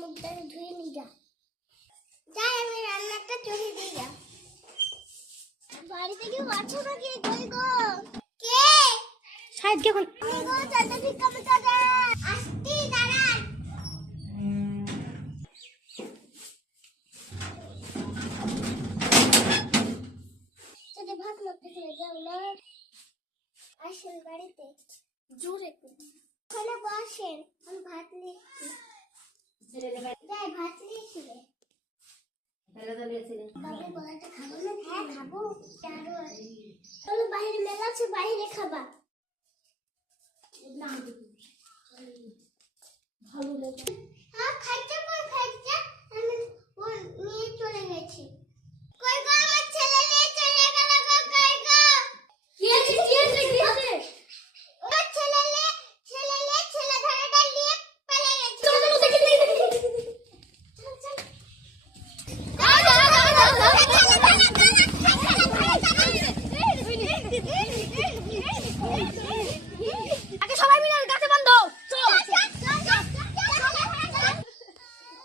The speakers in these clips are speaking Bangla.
মুখটা ধুয়ে নি যা যাই আমি রান্নাটা চড়ে দিই যা বাড়িতে কেউ আছো নাকি কই গো কে শায়দ কে কোন গো চাচা ঠিক কামে দাদা আসতি দাঁড়ান চাচা ভাত মাখতে চলে যাও না আসেন বাড়িতে জোরে ওখানে বসেন আমি ভাত নিচ্ছি যাই ভাত নিয়েছিলে বাবু বলাটা খাবো না হ্যাঁ খাবো চলো বাইরে মেলা আছে বাইরে খাবা ভালো লাগে হ্যাঁ খাইতে আমি নিয়ে চলে গেছি কই গো আমার ছেলে নিয়ে চলে গেল গো কই গো কি আছে ওর ছেলে ধারাটা নিয়ে পালা গেছে চলো দেখি আগে সবাই মিলে গাছে বাঁধো চলো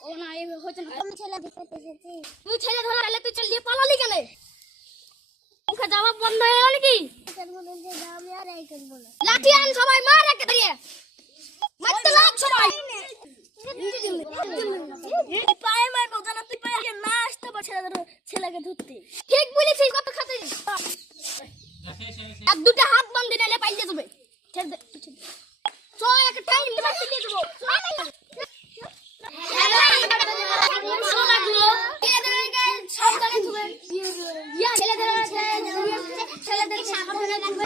ও না এই হচ্ছে না আমি ছেলে দেখতে এসেছি তুই ছেলে ধরা এলে তুই চল দিয়ে পালালি কেন মুখে জবাব বন্ধ হয়ে গেল কি বলেন যে আমি আর এই করব না লাঠি আন সবাই মার একে দিয়ে মারতে লাগ সবাই এই পায়ে মারবো জানা তুই পায়ে আগে না আসতে পার ছেলেকে ধরতে ঠিক বলেছিস কত খাতে এক দুটো হাত বাঁধে নিলে পাইলে যাবে ছেড়ে দে চল একটা টাইম মারতে দিয়ে দেবো ছেলেদের সাবধানে রাখবে